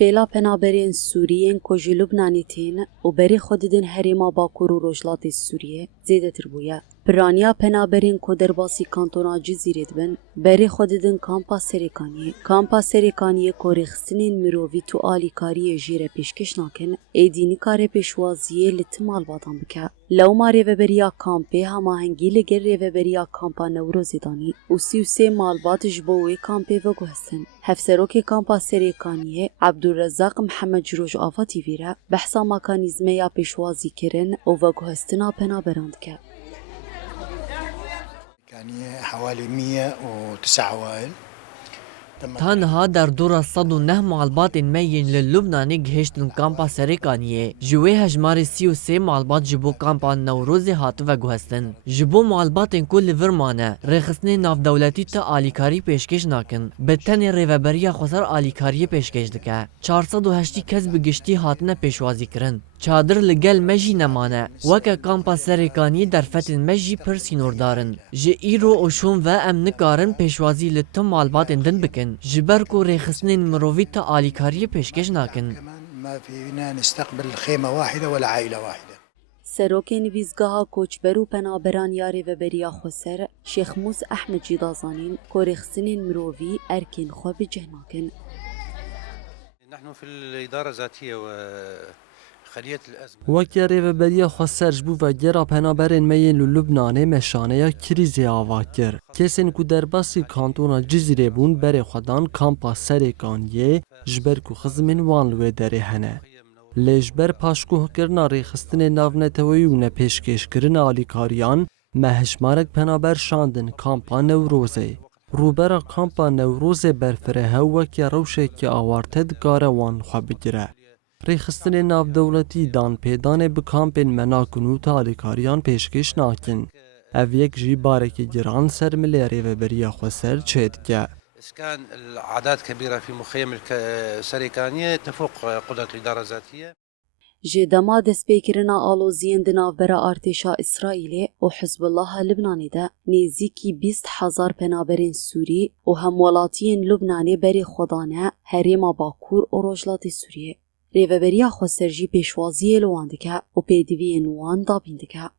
سپیلا پنابرین سوریین کجی لبنانی تین و بری خوددن هریما باکور و روجلات سوریه زیده تر بویا. پرانیا پنابرین کو درباسی کانتونا جزیرت بن بری خوددن کامپا سریکانیه کوریخستنین مرووی تو آلیکاری جیره پیشکش ناکن ایدینی کار پیشوازیه لتمال بادان بکه. لو ما ریوبریا کامپی هماهنگی لگر ریوبریا کامپا نوروزی دانی و 33 مالبات جبوی کامپی و گوهستن. هفسروک کامپا سریکانیه عبدالرزاق محمد جروج آفاتی ویره بحثا مکانیزمه یا پیشوازی کرن و گوهستنا پنابراند که. يعني حوالي 109 أوائل تنها در دور 109 معلبات مين للبناني گهشتن کامپا سریکانیه جوی هجمار 33 معلبات جبو کامپا نوروزی هاتو و گوهستن جبو معلبات کل ورمانه رخصنی ناف دولتی تا آلیکاری پیشکش ناکن بتن ریوبریا خسر آلیکاری پیشکش دکه 480 کس بگشتی هاتنه پیشوازی کرن چادر لگل مجی نمانه وکه کامپا سریکانی در فتن مجی پر سینوردارن جه ایرو اوشون و ام نکارن پیشوازی لتم معلبات اندن بکن جبر کو ریخصنین مرووی تا آلیکاری پیشکش ناکن ما فينا نستقبل خيمة واحدة ولا عائلة واحدة. سروک نویزگاه کوچبر و پنابران یاری و بریا خسر شیخ موس احمد جدازانین کوریخستنین مرووی ارکین خو بجهناکن. نحن في الإدارة الذاتية وخلية الأزمة. وەکە ڕێوەبەریە خۆسەرج بوو بە گێڕا پەنابەرên مەیên li Lubnanê meşaneya krîzê ava kir. Kesên ku derbasî kantona Cizîrê bûn berê xwe dan kampa Serêkaniyê ji ber ku xizmên wan li wê derê hene. Lê ji ber paşguhkirina rêxistinê navneteweyî û nepêşkêşkirina alîkariyan me hişmarek penaber şandin kampa Newrozê. Rûbera kampa Newrozê berfireh weke rewşekî awarte dikare wan xwe bigire. Rêxistinê navdewletî danpêdanê bi kampên me nakin û alîkariyan pêşkêş nakin. Ev yek jî barekî giran ser milê rêveberiya Xweser çê dike. إسكان الأعداد كبيرة في مخيم السريكانية تفوق قدرة الإدارة الذاتية. جدما دستپیکرنا آلوزیان دناوبرا ارتشا اسرائیل و حزب الله لبنانی ده نزدیکی 20,000 پنابرین سوری و همولاتیان لبنانی بری خودانه هریما باکور و روجلات سوریه. ریوبریا خسرجی پیشوازی لواندکه و پیدوی نوان دابیندکه.